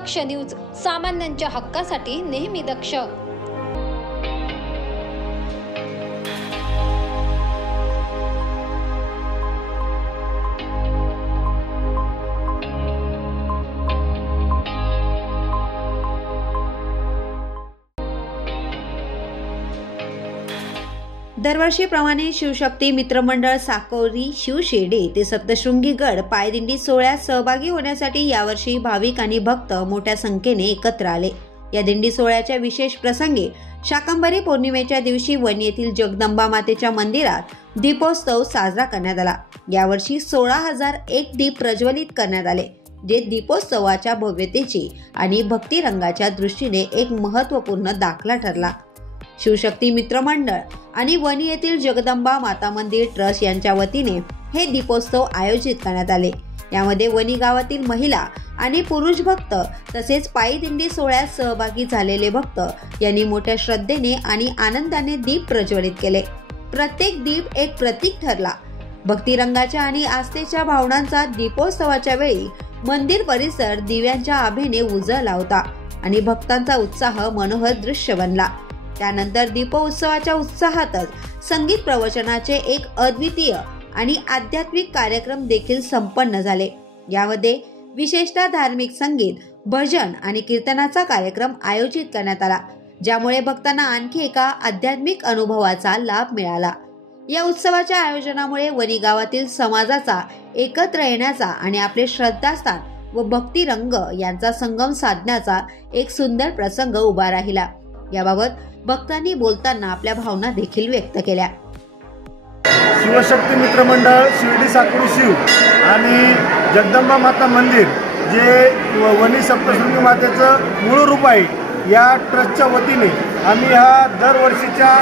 दक्ष news, सामान्यांच्या हक्कासाठी नेहमी दक्ष। दरवर्षीप्रमाणे शिवशक्ती मित्रमंडळ साकोरी शिवशेडे ते सप्तशृंगी गड पायदिंडी सोहळ्यात सहभागी होण्यासाठी यावर्षी भाविक आणि भक्त मोठ्या संख्येने एकत्र आले। या दिंडी सोहळ्याच्या विशेष प्रसंगी शाकंभरी पौर्णिमेच्या दिवशी वणी येथील जगदंबा मातेच्या मंदिरात दीपोत्सव साजरा करण्यात आला। यावर्षी 16,001 दीप प्रज्वलित करण्यात आले, जे दीपोत्सवाच्या भव्यतेची आणि भक्तिरंगाच्या दृष्टीने एक महत्त्वपूर्ण दाखला ठरला। शिवशक्ती मित्रमंडळ आणि वणी येथील जगदंबा माता मंदिर ट्रस्ट यांच्या वतीने हे दीपोत्सव आयोजित करण्यात आले। यामध्ये वणी गावातील महिला आणि पुरुष भक्त तसेच पायी दिंडी सोहळ्यात सहभागी झालेले भक्त यांनी मोठ्या श्रद्धेने आणि आनंदाने दीप प्रज्वलित केले। प्रत्येक दीप एक प्रतीक ठरला। भक्तिरंगाच्या आणि आस्थेच्या भावनांचा दीपोत्सवाच्या वेळी मंदिर परिसर दिव्यांच्या आभेने उजळला होता आणि भक्तांचा उत्साह मनोहर दृश्य बनला। त्यानंतर दीपोत्सवाच्या उत्साहातच संगीत प्रवचनाचे एक अद्वितीय आणि आध्यात्मिक कार्यक्रम देखील संपन्न झाले। यामध्ये विशेषतः धार्मिक संगीत, भजन आणि कीर्तनाचा कार्यक्रम आयोजित करण्यात आला, ज्यामुळे भक्तांना आणखी एका आध्यात्मिक अनुभवाचा लाभ मिळाला। या उत्सवाच्या आयोजनामुळे वणी गावातील समाजाचा एकत्र येण्याचा आणि आपले श्रद्धास्थान व भक्तिरंग यांचा संगम साधण्याचा एक सुंदर प्रसंग उभा राहिला। याबाबत भक्तांनी बोलताना आपल्या भावना देखील व्यक्त केल्या। शिवशक्ती मित्रमंडळ शिर्डी साकोरी शिव आणि जगदंबा माता मंदिर जे वणी सप्तशृंगी मातेचं मूळ रूप आहे, या ट्रस्टच्या वतीने आम्ही हा दरवर्षीच्या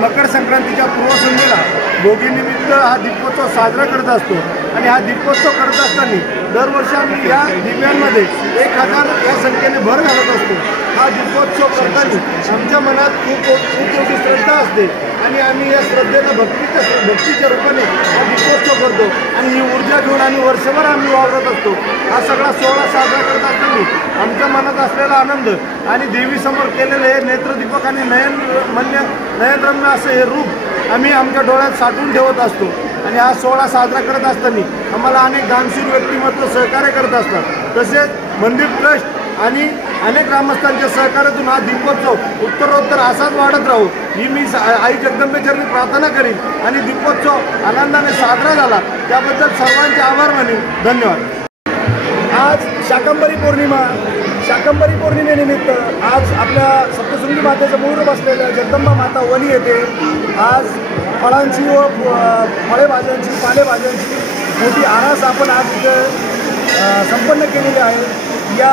मकर संक्रांतीच्या पूर्वसंध्येला भोगीनिमित्त हा दीपोत्सव साजरा करत असतो आणि हा दीपोत्सव करत असताना दरवर्षी आम्ही या दिव्यांमध्ये 1000 या संख्येने भर घालत असतो। हा दीपोत्सव करताना आमच्या मनात खूप मोठी श्रद्धा असते आणि आम्ही या श्रद्धेनं भक्तीच्या रूपाने हा दीपोत्सव करतो आणि ही ऊर्जा घेऊन आणि वर्षभर आम्ही वावरत असतो। हा सगळा सोहळा साजरा करत असताना आमच्या मनात असलेला आनंद आणि देवीसमोर केलेले हे नेत्रदीपक आणि नयनरम्य असं हे रूप आम्ही आमच्या डोळ्यात साठवून ठेवत असतो आणि हा सोहळा साजरा करत असताना आम्हाला अनेक दानशूर व्यक्तिमत्व सहकार्य करत असतात। तसेच मंदिर ट्रस्ट आणि अनेक ग्रामस्थांच्या सहकार्यातून हा दीपोत्सव उत्तरोत्तर असाच वाढत राहू ही मी आई जगदंबेचरणी प्रार्थना करीन आणि दीपोत्सव आनंदाने साजरा झाला त्याबद्दल सर्वांचे आभार मानेन। धन्यवाद। आज शाकंभरी पौर्णिमेनिमित्त आज आपल्या सप्तशृंगी मातेचं मूळ रूप असलेल्या जगदंबा माता वणी येथे आज फळांची व फळेभाज्यांची पालेभाज्यांची मोठी आरास आपण आज इथे संपन्न केलेली आहे। या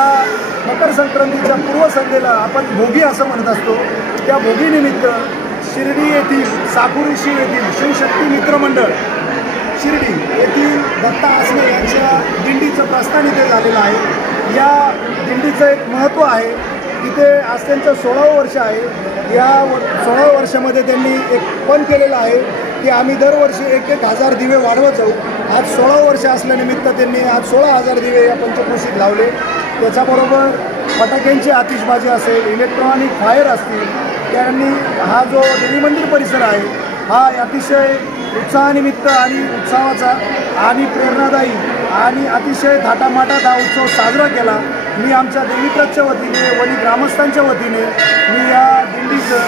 मकर संक्रांतीच्या पूर्वसंध्येला आपण भोगी असं म्हणत असतो। त्या भोगीनिमित्त शिर्डी येथील साकोरी शिव येथील शिवशक्ती मित्रमंडळ शिर्डी येथील दत्ता आसने यांच्या दिंडीचं प्रस्थान इथे झालेलं आहे। या दिंडीचं एक महत्त्व आहे, इथे आज त्यांचं 16वं वर्ष आहे। या 16व्या वर्षामध्ये त्यांनी एक पण केलेलं आहे की आम्ही दरवर्षी 1,000 दिवे वाढवत जाऊ। आज 16वं वर्ष असल्यानिमित्त त्यांनी आज 16,000 दिवे या पंचक्रोशीत लावले। त्याच्याबरोबर फटाक्यांची आतिषबाजी असेल, इलेक्ट्रॉनिक फायर असतील, त्यांनी हा जो देवी मंदिर परिसर आहे हा अतिशय उत्साहानिमित्त आणि उत्साहाचा आणि प्रेरणादायी आणि अतिशय थाटामाटात हा उत्सव साजरा केला। मी आमच्या देवी ट्रस्टच्या वतीने वणी ग्रामस्थांच्या वतीने मी या दिंडीचं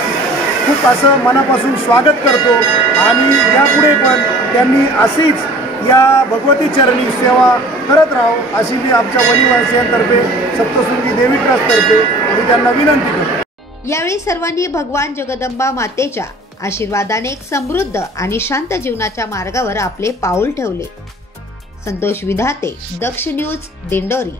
खूप असं मनापासून स्वागत करतो आणि यापुढे पण त्यांनी अशीच या भगवती चरणी सेवा करत राहो अशी मी आमच्या वणीवासियांतर्फे सप्तशृंगी देवी ट्रस्टतर्फे मी त्यांना विनंती करतो। यावेळी सर्वांनी भगवान जगदंबा मातेच्या आशीर्वादाने एक समृद्ध आणि शांत जीवनाच्या मार्गावर आपले पाऊल ठेवले। संतोष विधाते, दक्ष न्यूज, दिंडोरी।